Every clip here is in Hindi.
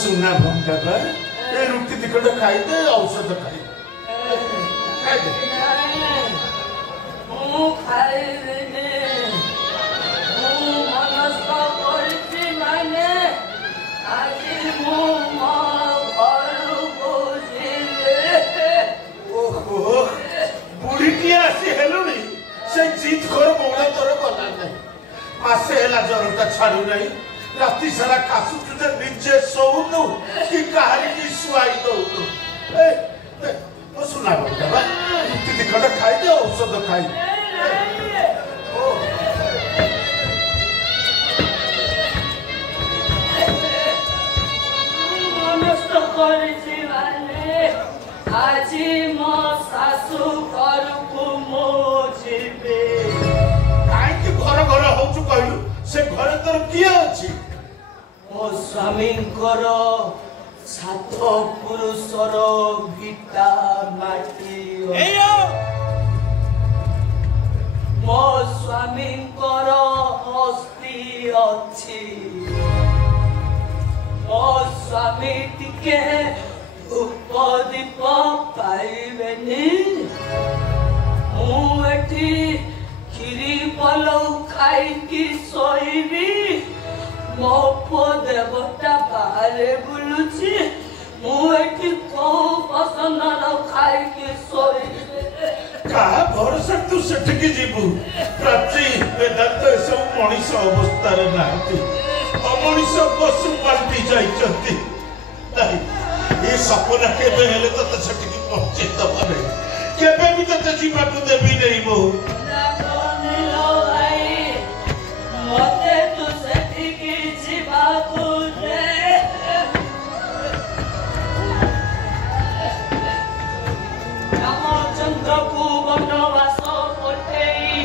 सुना भंगा पर ये रुटी दिखड़ खाई दे औषध खाई दे ओ खाई दे ओ मनस्थ करछि माने आखिर मो मा घर बोझिले ओहो बुढ़ी की आसी हेलुनी से जीत कर बोला तोर गला नहीं मासे हेला जरता छाड़ू नहीं राती सारा कासु तुझे निजे सोउनु कि कहारी की सुआई दो ए ओ सुना बेटा बा रुटी दिखड़ खाई दे औषध खाई ओ मनस्थ करछि माने आजी मो सासु घरकु मो जिबे काई कि घर घर होचु कहलु से घरे तोर किए अछि मो स्वामींकर सात पुरुषर भिटा माटी मो स्वामींकर अस्थि अछि मो स्वामी टिके उपदीप पाइबेनी मु एठी खीरी पलौ खाई की सोईबी मो पो देवता बाहरे बुलुची मु एठी को पसंद न खाई की सोईबी का भरोसा तू सेठ की जीवु प्रति वेदांत सब मनीष अवस्था रे नाहती अमनीष पशु पलटी जाइछंती नहीं ये सपना केबे हेले तो सेठ की पहुंचे दबने केबे भी तो जीवा को देबी नहीं मो मते तू सेठी की जीवा को दे रामचंद्र को वनवास पठेई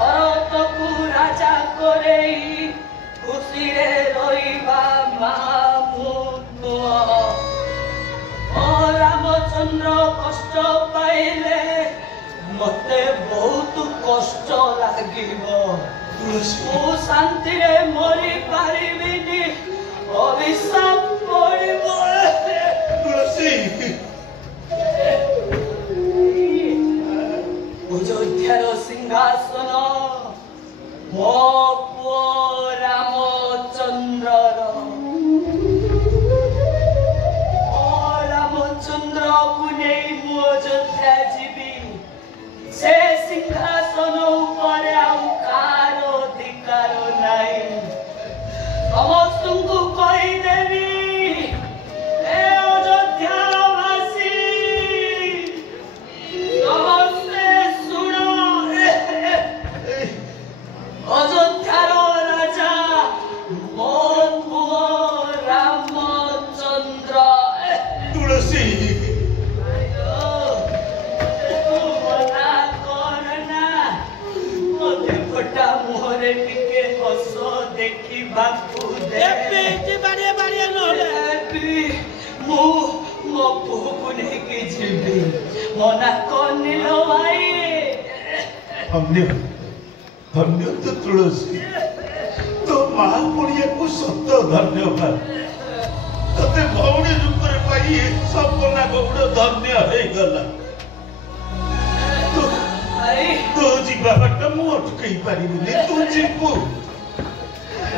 भरत को राजा करेई खुशी रे रहिबा मामुनु ओ रामचंद्र कष्ट पाइले मते बहुत कष्ट लागिबो ओ शांति रे मरी पारिबिनी अभिशाप पड़िबो तुलसी अयोध्यार सिंहासन मो पुओ रामचंद्रर रामचंद्र पुणे मु अयोध्या जीवी से सिंहासन ऊपर आउ कार अधिकार नाई समस्त को कही देवी ए अयोध्यावासी नमस्ते सुनो अयोध्यार राजा मो पुओ रामचंद्र तुलसी मुहरे टिके हस देखी बापू दे बारे बारे नले मो मो पुको नेकी जीवी मना कोनिलो भाई हमने तो तुलसी तो मां पुड़िया को सत्य धन्यवाद तते भौणी रूप रे धन्य हो गला तू जीवा बाट मु अटकई पारिबिनी तू जीवु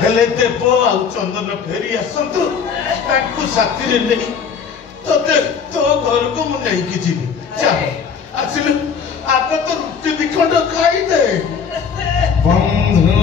हेले देव आ चंदन फेरी आसतु ताकू साथी रे नहीं तोते तो घर को मु नहीं कि जीवी चल आसिलु आग तो रुटी दिखंड खाई दे बंधु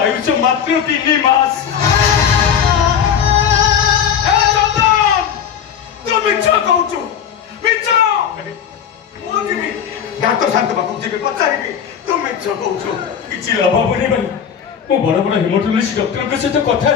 आयुष मात्र 3 मास तू मिछ कहू मिछ डाक्टर शांत बाबू जी पचारि तू मिछ कहू कि लाभ पड़े मु बड़ बड़ हेमाटोलॉजी डॉक्टर के सहित कथा